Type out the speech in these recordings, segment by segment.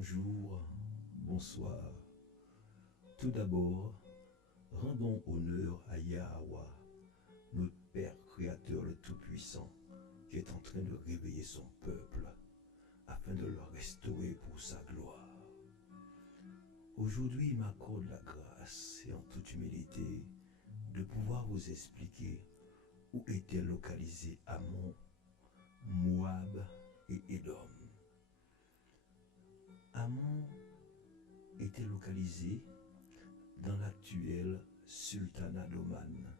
Bonjour, bonsoir. Tout d'abord, rendons honneur à Yahweh, notre Père Créateur le Tout-Puissant, qui est en train de réveiller son peuple afin de le restaurer pour sa gloire. Aujourd'hui, il m'accorde la grâce et en toute humilité de pouvoir vous expliquer où étaient localisés Ammon, Moab et Édom. Ammon était localisé dans l'actuel sultanat d'Oman.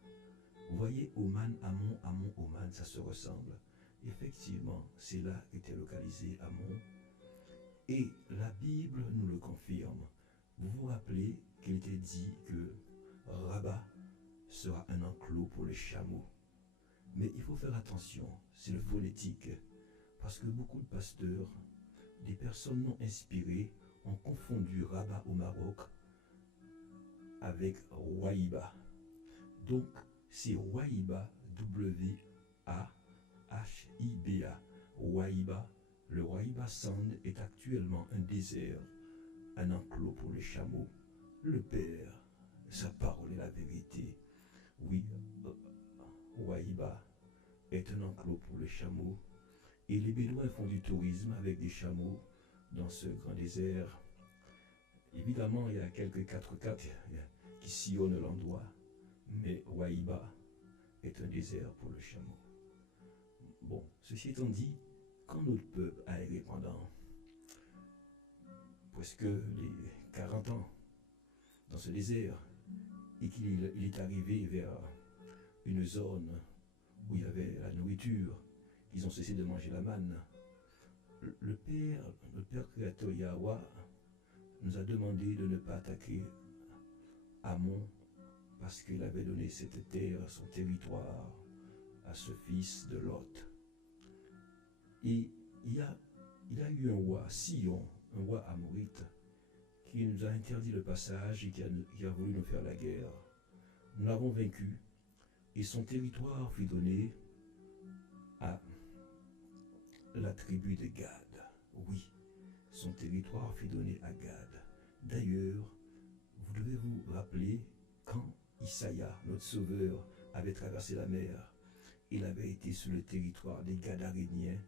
Vous voyez, Oman, Ammon, Ammon, Oman, ça se ressemble. Effectivement, c'est là qu'était localisé Ammon. Et la Bible nous le confirme. Vous vous rappelez qu'il était dit que Rabat sera un enclos pour les chameaux. Mais il faut faire attention, c'est le phonétique, parce que beaucoup de pasteurs, des personnes non inspirées, ont confondu Rabat au Maroc avec Ouaïba. Donc, c'est Ouaïba, W-A-H-I-B-A. Ouaïba. Le Ouaïba Sand est actuellement un désert, un enclos pour les chameaux. Le Père, sa parole est la vérité. Oui, Ouaïba est un enclos pour les chameaux. Et les Bédouins font du tourisme avec des chameaux dans ce grand désert. Évidemment, il y a quelques 4x4 qui sillonnent l'endroit, mais Ouaïba est un désert pour le chameau. Bon, ceci étant dit, quand notre peuple a erré pendant presque les 40 ans dans ce désert et qu'il est arrivé vers une zone où il y avait la nourriture, qu'ils ont cessé de manger la manne, notre Père Créateur Yahweh nous a demandé de ne pas attaquer Ammon parce qu'il avait donné cette terre, son territoire, à ce fils de Lot. Et il y a eu un roi, Sion, un roi amorite, qui nous a interdit le passage et qui a voulu nous faire la guerre. Nous l'avons vaincu et son territoire fut donné à la tribu de Gad. Oui, son territoire fut donné à Gad. D'ailleurs, vous devez vous rappeler quand Isaïa, notre sauveur, avait traversé la mer, il avait été sur le territoire des Gadaréniens,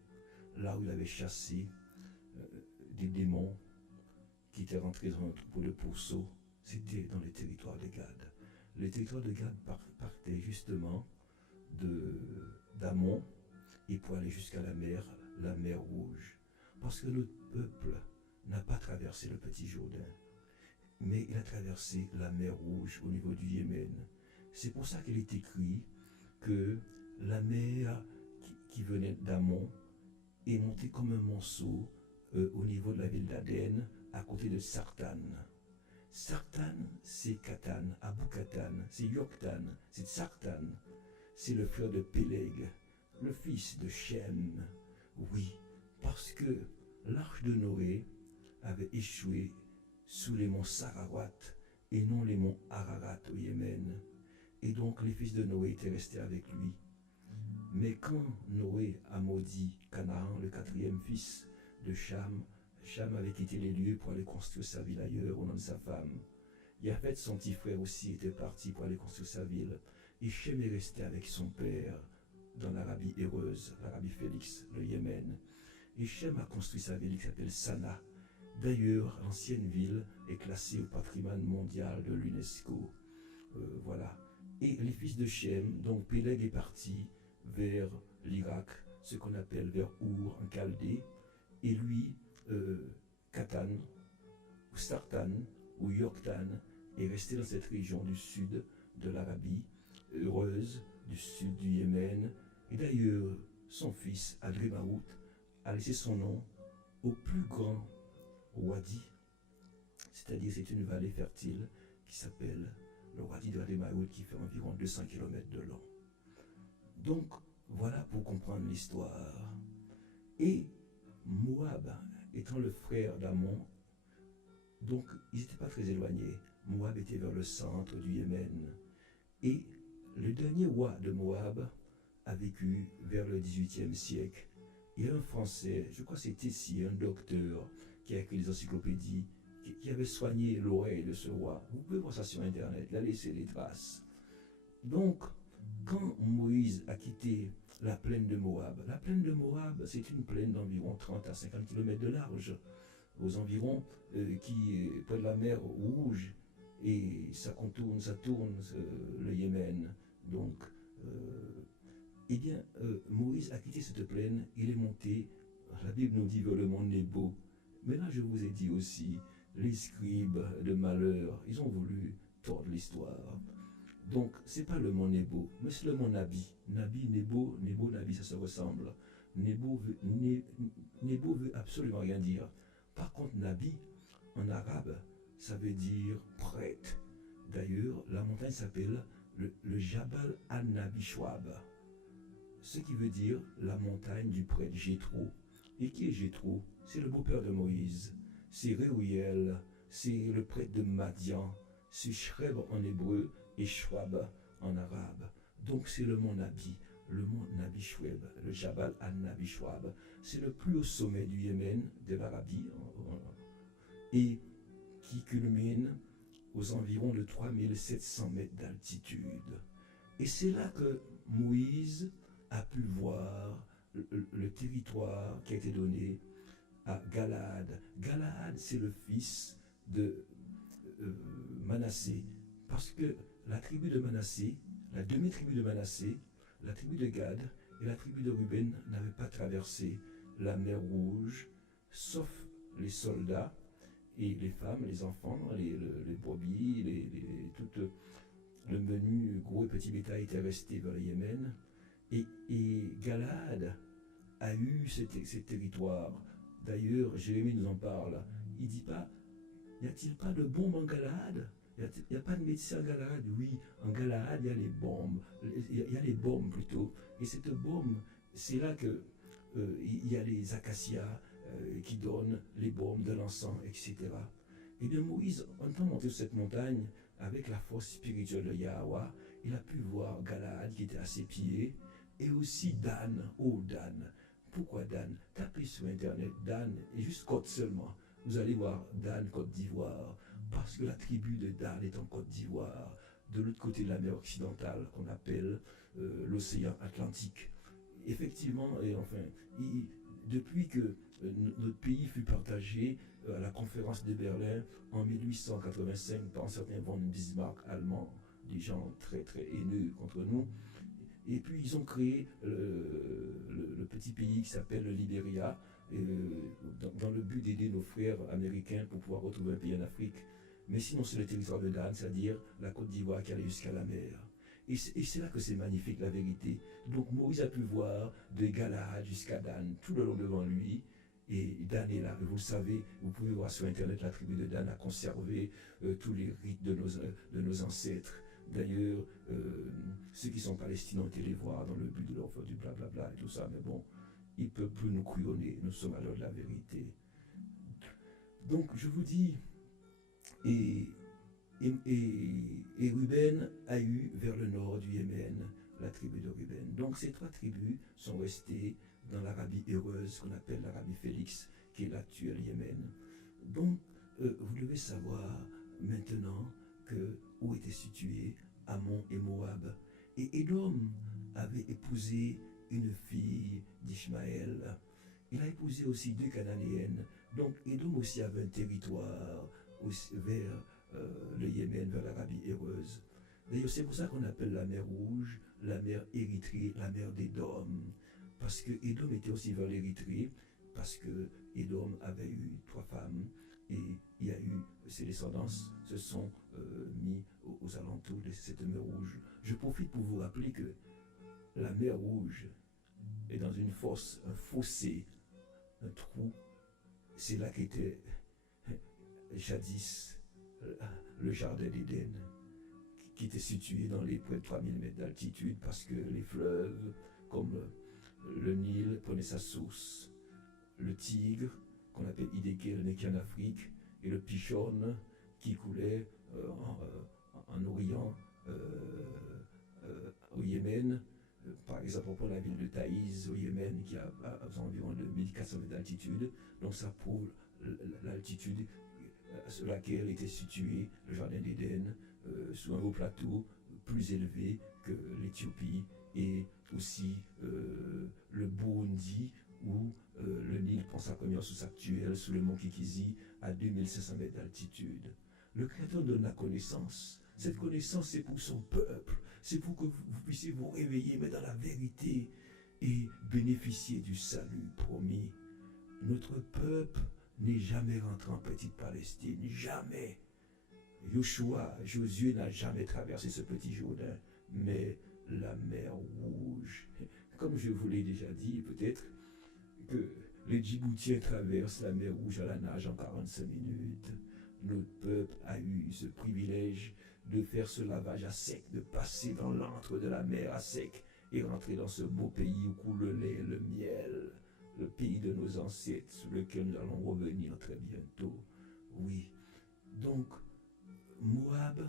là où il avait chassé des démons qui étaient rentrés dans un troupeau de pourceaux. C'était dans le territoire de Gad. Le territoire de Gad partait justement d'Ammon et pour aller jusqu'à la mer Rouge. Parce que notre peuple n'a pas traversé le petit Jourdain, mais il a traversé la mer Rouge au niveau du Yémen. C'est pour ça qu'il est écrit que la mer qui venait d'Ammon est montée comme un monceau au niveau de la ville d'Aden, à côté de Sartan. Sartan, c'est Katan, Abou Katan, c'est Yoktan, c'est Sartan, c'est le frère de Péleg, le fils de Shem. Oui, parce que l'arche de Noé avait échoué sous les monts Sararat et non les monts Ararat au Yémen. Et donc les fils de Noé étaient restés avec lui. Mais quand Noé a maudit Canaan, le quatrième fils de Cham, Cham avait quitté les lieux pour aller construire sa ville ailleurs au nom de sa femme. Yafet, son petit frère aussi, était parti pour aller construire sa ville. Et Shem est resté avec son père dans l'Arabie heureuse, l'Arabie Félix, le Yémen. Et Shem a construit sa ville qui s'appelle Sana. D'ailleurs, l'ancienne ville est classée au patrimoine mondial de l'UNESCO. Voilà. Et les fils de Shem, donc Péleg est parti vers l'Irak, ce qu'on appelle vers Our en Chaldée. Et lui, Katan, ou Sartan, ou Yoktan, est resté dans cette région du sud de l'Arabie heureuse, du sud du Yémen. Et d'ailleurs, son fils, Adrémaout, a laissé son nom au plus grand Wadi, c'est-à-dire c'est une vallée fertile qui s'appelle le Wadi de Adrémaout, qui fait environ 200 km de long. Donc, voilà pour comprendre l'histoire. Et Moab, étant le frère d'Ammon, donc ils n'étaient pas très éloignés. Moab était vers le centre du Yémen. Et le dernier roi de Moab a vécu vers le XVIIIe siècle. Et un Français, je crois que c'est Tessier, un docteur, qui a écrit les encyclopédies, qui avait soigné l'oreille de ce roi. Vous pouvez voir ça sur Internet, il a laissé les traces. Donc, quand Moïse a quitté la plaine de Moab, c'est une plaine d'environ 30 à 50 km de large, aux environs, qui est près de la mer Rouge, et ça tourne le Yémen. Donc, Moïse a quitté cette plaine, il est monté, la Bible nous dit vers le mont Nebo. Mais là, je vous ai dit aussi, les scribes de malheur, ils ont voulu tordre l'histoire. Donc, c'est pas le mont Nebo, mais c'est le mont Nabi. Nebo, Nabi, ça se ressemble. Nebo veut absolument rien dire. Par contre, Nabi, en arabe, ça veut dire prêtre. D'ailleurs, la montagne s'appelle le Jabal an-Nabi Shwab, ce qui veut dire la montagne du prêtre Jéthro. Et qui est Jéthro? C'est le beau-père de Moïse. C'est Réouiel, c'est le prêtre de Madian, c'est Shreb en hébreu et Shwab en arabe. Donc c'est le mont Nabi Shweb, le Jabal an-Nabi Shwab. C'est le plus haut sommet du Yémen, de l'Arabie, et qui culmine aux environs de 3700 mètres d'altitude. Et c'est là que Moïse a pu voir le territoire qui a été donné à Galaad. Galaad, c'est le fils de Manassé, parce que la tribu de Manassé, la demi-tribu de Manassé, la tribu de Gad et la tribu de Ruben n'avaient pas traversé la mer Rouge, sauf les soldats et les femmes, les enfants, les brebis, tout le menu gros et petit bétail était resté vers le Yémen. Et Galaad a eu ces territoires. D'ailleurs, Jérémie nous en parle. Il dit pas, n'y a-t-il pas de bombes en Galaad? Il n'y a pas de médecin en Galaad? Oui, en Galaad, il y a les bombes. Il y a les bombes plutôt. Et cette bombe, c'est là que il y a les acacias qui donnent les bombes de l'encens, etc. Et bien Moïse, en temps monter sur cette montagne, avec la force spirituelle de Yahweh, il a pu voir Galaad qui était à ses pieds, et aussi Dan, Dan. Pourquoi Dan? Tapez sur Internet Dan, et juste Côte seulement. Vous allez voir Dan, Côte d'Ivoire, parce que la tribu de Dan est en Côte d'Ivoire, de l'autre côté de la mer occidentale, qu'on appelle l'océan Atlantique. Effectivement, et enfin, depuis que notre pays fut partagé à la conférence de Berlin en 1885 par un certain von Bismarck allemand, des gens très très haineux contre nous. Et puis ils ont créé le petit pays qui s'appelle le Libéria, dans le but d'aider nos frères américains pour pouvoir retrouver un pays en Afrique. Mais sinon c'est le territoire de Dan, c'est-à-dire la Côte d'Ivoire qui allait jusqu'à la mer. Et c'est là que c'est magnifique, la vérité. Donc Moïse a pu voir de Galaad jusqu'à Dan, tout le long devant lui. Et Dan est là, et vous le savez, vous pouvez voir sur Internet, la tribu de Dan a conservé tous les rites de nos ancêtres. D'ailleurs, ceux qui sont palestiniens ont été les voir dans le but de leur faire du blablabla et tout ça, mais bon, ils ne peuvent plus nous couillonner, nous sommes à l'heure de la vérité. Donc je vous dis, et Ruben a eu vers le nord du Yémen la tribu de Ruben. Donc ces trois tribus sont restées dans l'Arabie heureuse qu'on appelle l'Arabie Félix, qui est l'actuel Yémen. Donc vous devez savoir maintenant où étaient situés Ammon et Moab. Et Édom avait épousé une fille d'Ishmaël. Il a épousé aussi 2 Cananéennes. Donc Édom aussi avait un territoire vers le Yémen, vers l'Arabie heureuse. D'ailleurs, c'est pour ça qu'on appelle la mer Rouge la mer Érythrée, la mer d'Édom. Parce que Édom était aussi vers l'Érythrée, parce que Édom avait eu 3 femmes, et il y a eu, ses descendants se sont mis aux alentours de cette mer Rouge. Je profite pour vous rappeler que la mer Rouge est dans une fosse, un fossé, un trou. C'est là qu'était jadis le jardin d'Éden, qui était situé dans les près de 3000 mètres d'altitude, parce que les fleuves, comme le Nil, prenaient sa source. Le Tigre, qu'on appelle Hiddekel, qui est en Afrique, et le Pichon, qui coulait en Orient, au Yémen. Par exemple, on prend la ville de Taïz au Yémen, qui a environ 2400 mètres d'altitude. Donc ça prouve l'altitude sur laquelle était situé le jardin d'Éden, sur un haut plateau plus élevé que l'Éthiopie et aussi le Burundi où le Nil prend sa première source actuelle sous le mont Kikizi à 2500 mètres d'altitude. Le Créateur donne la connaissance. Cette connaissance, c'est pour son peuple. C'est pour que vous puissiez vous réveiller, mais dans la vérité, et bénéficier du salut promis. Notre peuple n'est jamais rentré en petite Palestine. Jamais. Joshua, Josué n'a jamais traversé ce petit Jourdain, mais la mer Rouge. Comme je vous l'ai déjà dit, peut-être que les Djiboutiens traversent la mer Rouge à la nage en 45 minutes. Notre peuple a eu ce privilège de faire ce lavage à sec, de passer dans l'antre de la mer à sec et rentrer dans ce beau pays où coule le lait et le miel, le pays de nos ancêtres sur lequel nous allons revenir très bientôt. Oui, donc Moab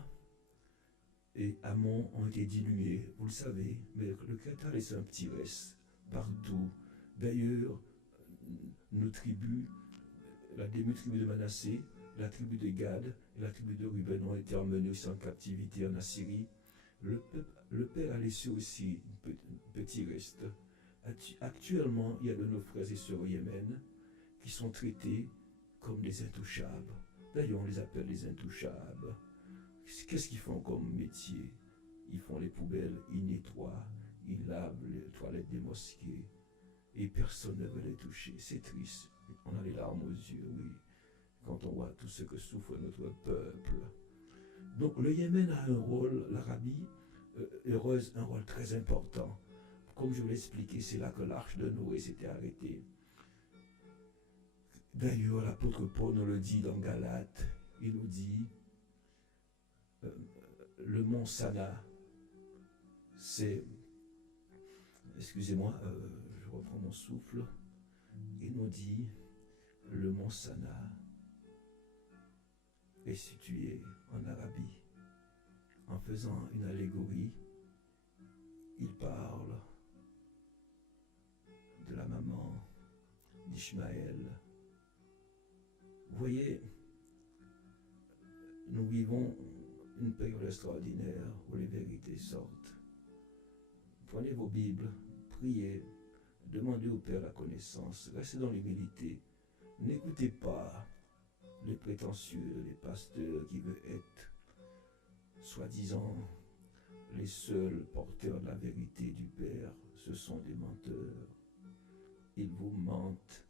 et Ammon ont été dilués, vous le savez, mais le Créateur a laissé un petit reste partout. D'ailleurs, nos tribus, la demi-tribu de Manassé, la tribu de Gad et la tribu de Ruben ont été emmenés aussi en captivité en Assyrie. Le Père a laissé aussi un petit reste. Actuellement, il y a de nos frères et sœurs au Yémen qui sont traités comme des intouchables. D'ailleurs, on les appelle les intouchables. Qu'est-ce qu'ils font comme métier? Ils font les poubelles, ils nettoient, ils lavent les toilettes des mosquées et personne ne veut les toucher. C'est triste. On a les larmes aux yeux, oui, quand on voit tout ce que souffre notre peuple. Donc le Yémen a un rôle, l'Arabie heureuse, un rôle très important. Comme je vous l'ai expliqué, c'est là que l'arche de Noé s'était arrêtée. D'ailleurs, l'apôtre Paul nous le dit dans Galates, il nous dit le mont Sana, c'est, excusez-moi, je reprends mon souffle, il nous dit le mont Sana est situé en Arabie. En faisant une allégorie, il parle de la maman d'Ishmaël. Vous voyez, nous vivons une période extraordinaire où les vérités sortent. Prenez vos Bibles, priez, demandez au Père la connaissance, restez dans l'humilité. N'écoutez pas les prétentieux, les pasteurs qui veulent être soi-disant les seuls porteurs de la vérité du Père. Ce sont des menteurs. Ils vous mentent.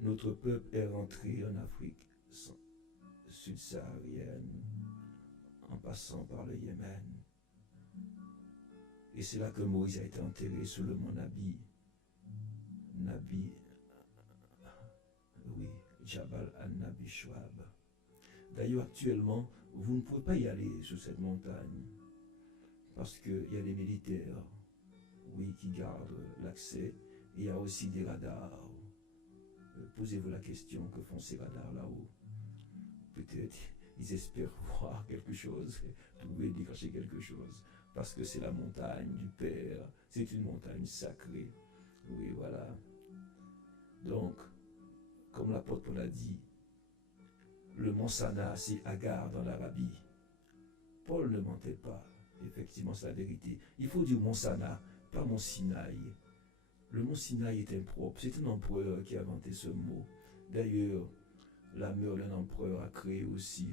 Notre peuple est rentré en Afrique subsaharienne en passant par le Yémen. Et c'est là que Moïse a été enterré sous le mont Nabi. Nabi, oui, Jabal al-Nabi Shouab. D'ailleurs, actuellement, vous ne pouvez pas y aller sur cette montagne parce qu'il y a des militaires, oui, qui gardent l'accès. Il y a aussi des radars. Posez-vous la question, que font ces radars là-haut? Peut-être ils espèrent voir quelque chose, trouver, déclencher quelque chose, parce que c'est la montagne du Père, c'est une montagne sacrée. Oui, voilà. Donc, comme l'apôtre l'a dit, le mont Sana, c'est Agar dans l'Arabie. Paul ne mentait pas. Effectivement, c'est la vérité. Il faut dire mont Sana, pas mont Sinaï. Le mont Sinaï est impropre. C'est un empereur qui a inventé ce mot. D'ailleurs, la mère d'un empereur a créé aussi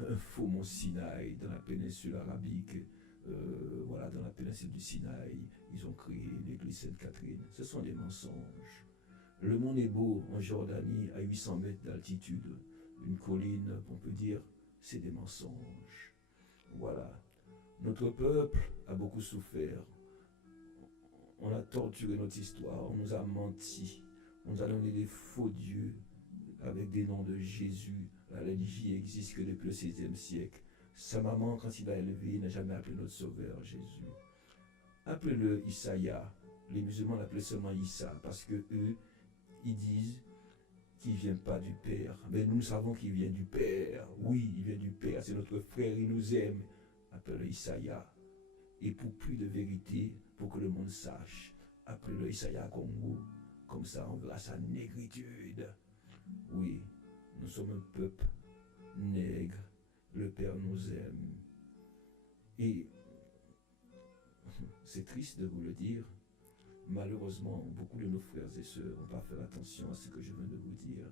un faux mont Sinaï dans la péninsule arabique. Voilà, dans la péninsule du Sinaï, ils ont créé l'église Sainte-Catherine. Ce sont des mensonges. Le mont Nebo, en Jordanie, à 800 mètres d'altitude, une colline, on peut dire, c'est des mensonges. Voilà. Notre peuple a beaucoup souffert. On a torturé notre histoire, on nous a menti, on nous a donné des faux dieux avec des noms de Jésus. La religion existe que depuis le XVIe siècle. Sa maman, quand il l'a élevé, n'a jamais appelé notre sauveur Jésus. Appelez-le Isaïa. Les musulmans l'appellent seulement Issa parce que eux, ils disent qu'il ne vient pas du Père. Mais nous savons qu'il vient du Père. Oui, il vient du Père. C'est notre frère, il nous aime. Appelez-le Isaïa. Et pour plus de vérité, pour que le monde sache, appelez-le Isaïa Congo. Comme ça, on verra sa négritude. Oui, Nous sommes un peuple nègre. Le Père nous aime. Et c'est triste de vous le dire. Malheureusement, beaucoup de nos frères et sœurs n'ont pas fait attention à ce que je viens de vous dire.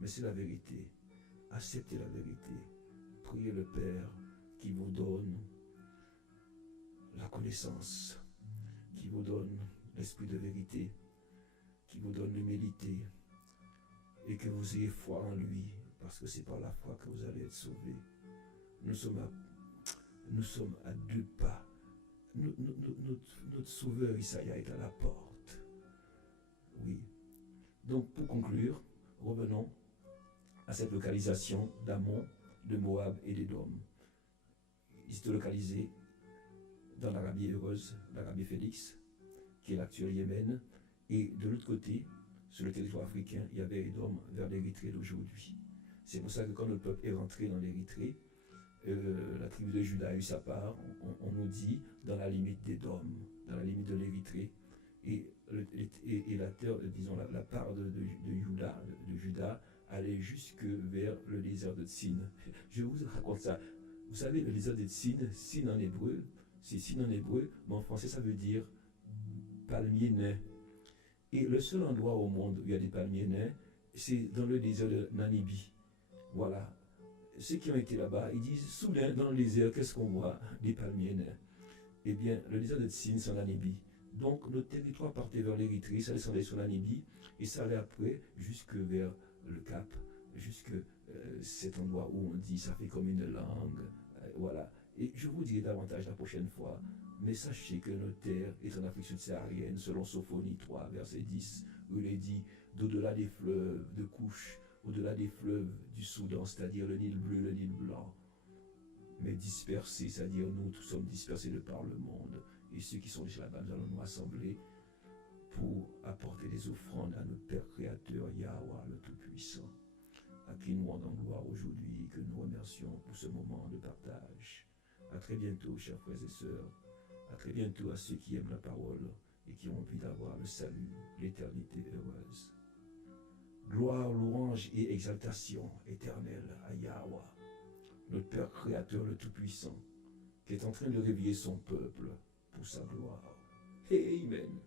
Mais c'est la vérité. Acceptez la vérité. Priez le Père qui vous donne la connaissance, qui vous donne l'esprit de vérité, qui vous donne l'humilité, et que vous ayez foi en lui, parce que c'est par la foi que vous allez être sauvés. Nous sommes à 2 pas. Notre sauveur Isaïe est à la porte. Oui. Donc pour conclure, revenons à cette localisation d'Ammon, de Moab et d'Édom. Ils étaient localisés dans l'Arabie heureuse, l'Arabie Félix, qui est l'actuel Yémen, et de l'autre côté, sur le territoire africain, il y avait Édom vers l'Érythrée d'aujourd'hui. C'est pour ça que quand le peuple est rentré dans l'Érythrée, la tribu de Juda a eu sa part, on nous dit, dans la limite d'Édom, dans la limite de l'Érythrée, et la terre, disons, la part de Juda allait jusque vers le désert de Tsin. Je vous raconte ça. Vous savez, le désert de Tsin, Sin en hébreu, c'est Sin en hébreu, mais en français ça veut dire palmier nain. Et le seul endroit au monde où il y a des palmiers nains, c'est dans le désert de Namibie. Voilà. Ceux qui ont été là-bas, ils disent, soudain, dans le désert, qu'est-ce qu'on voit? Des palmiers nains. Eh bien, le désert de Tsin, c'est en Namibie. Donc, notre territoire partait vers l'Érythrée, ça descendait sur la Namibie, et ça allait après jusque vers le Cap, jusque cet endroit où on dit, ça fait comme une langue. Voilà. Et je vous dirai davantage la prochaine fois, mais sachez que notre terre est en Afrique subsaharienne, selon Sophonie 3, verset 10, où il est dit, d'au-delà des fleuves de couches, au-delà des fleuves du Soudan, c'est-à-dire le Nil bleu, le Nil blanc, mais dispersés, c'est-à-dire nous tous sommes dispersés de par le monde, et ceux qui sont déjà là-bas, nous allons nous rassembler pour apporter des offrandes à notre Père Créateur, Yahweh, le Tout-Puissant, à qui nous rendons gloire aujourd'hui, que nous remercions pour ce moment de partage. À très bientôt, chers frères et sœurs. À très bientôt à ceux qui aiment la parole et qui ont envie d'avoir le salut, l'éternité heureuse. Gloire, louange et exaltation éternelle à Yahweh, notre Père Créateur le Tout-Puissant, qui est en train de réveiller son peuple pour sa gloire. Amen.